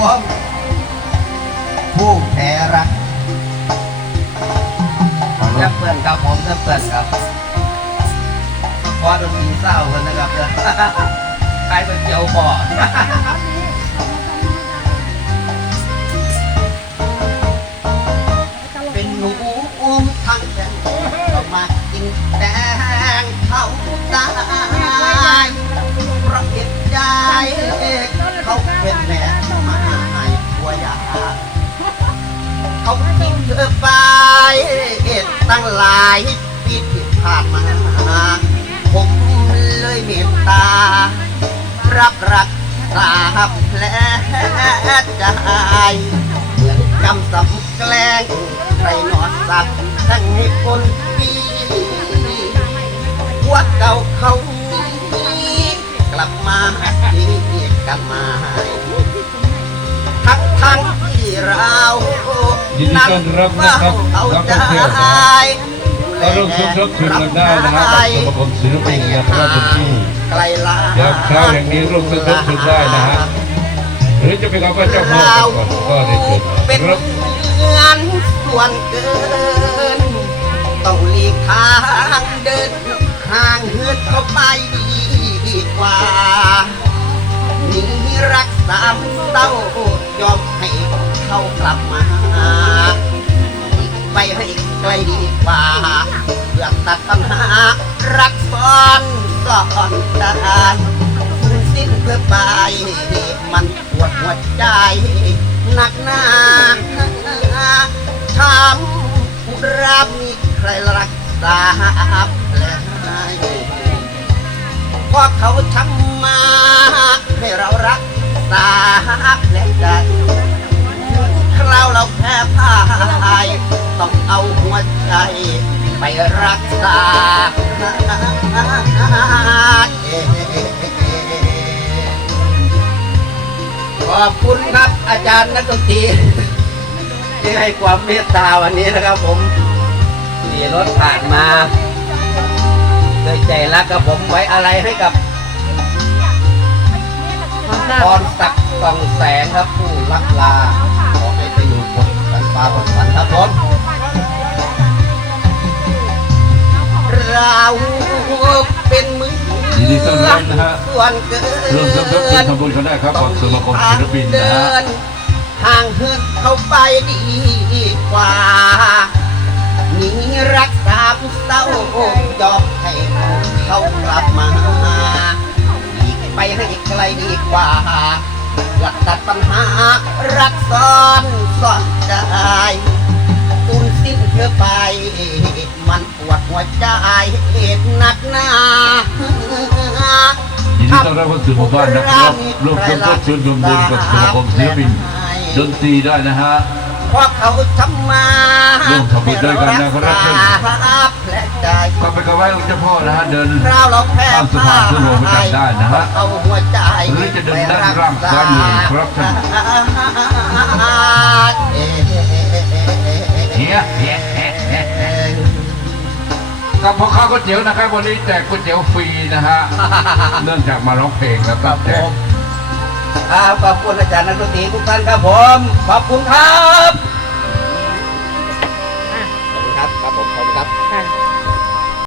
วงผู้แพ้รักจะเพื่อนครับผมจะเพื่อนครับพอดนตรีเศร้ากันนะครับเลยใครเป็นเจ้าบ่อ เขาทิ้งเธอไปตั้งหลายปีที่ผ่านมา ผมเลยเมตตา รับรักษาแผลใจเหมือนกำสำแกล้งใครนอนสัตว์ทั้งให้คนดีหัวเก่าเขาดีกลับมาดีกันมาทั้งทั้งที่รา ยินดีต้อนรับนะครับเอานักใจท่องเที่ยวครับก็ร่วมชมทบชมกันได้นะครับกับสมาคมศิลปินนะครับทุกที่ไกลลายามเช้าอย่างนี้ร่วมสนุกกันได้นะฮะหรือจะเป็นคำว่าเจ้าพ่อกันก่อนก็ได้เชิญเป็นครับเงินส่วนเกินต้องหลีกทางเดินห่างเหินเข้าไปดีกว่าหนีรักสามเศร้ายอมให้เขากลับมา ตัดปัญหารักซ้อนซ้อนได้สิ้นเพื่อไปมันปวดหัวใจหนักหนาช้ำอุรามีใครรักษาและให้เพราะเขาช้ำมาให้เรารักษาและใจคราวเราแพ้พ่ายต้องเอาหัวใจ ไปรักษาขอบคุณครับอาจารย์นักดนตรีที่ให้ความเมตตาวันนี้นะครับผมขี่รถผ่านมาด้วยใจรักกับผมไว้อะไรให้กับพรศักดิ์สองแสงครับผู้ลักลาขอให้ไปอยู่บนสันฟ้าบนสันครับผม เราเป็นมือยินดีต้อนรับนะฮะส่วนเกินร่วมสมทบทุนทำบุญกันได้ครับกับสมาคมศิลปินนะฮะเดิห่างเหินเข้าไปดีกว่าหนีรักษาผู้เศร้ายอมให้เขากลับมาหลีกไปให้ไกลดีกว่าหลักตัดปัญหารักซ้อน วใจเหตุหนักหนายินดีต้อนรับเข้าสู่หมู่บ้านนะครับร่วมสมทบทุนทำบุญกับสมาคมศิลปินดนตรีได้นะฮะเพราะเขาทำมาร่วมทำบุญด้วยกันนะครับให้รักษาแผลใจก็ไปกระไว้องค์เจ้าพ่อนะฮะเดินข้ามสะพานขึ้นลงไปจับได้นะฮะเอาหัวใจหรือจะเดินด้านล่างซ้ายมือครับท่าน พ่อค้าก๋วยเตี๋ยวนะครับวันนี้แจกก๋วยเตี๋ยวฟรีนะฮะ เนื่องจากมาร้องเพลงแล้วคก็รับแจผกมครับขอบคุณอาจารย์นักดนตรีทุกท่านครับผม ขอบคุณครับ ขอบคุณครับ ครับผม ขอบคุณครับ ค่ะ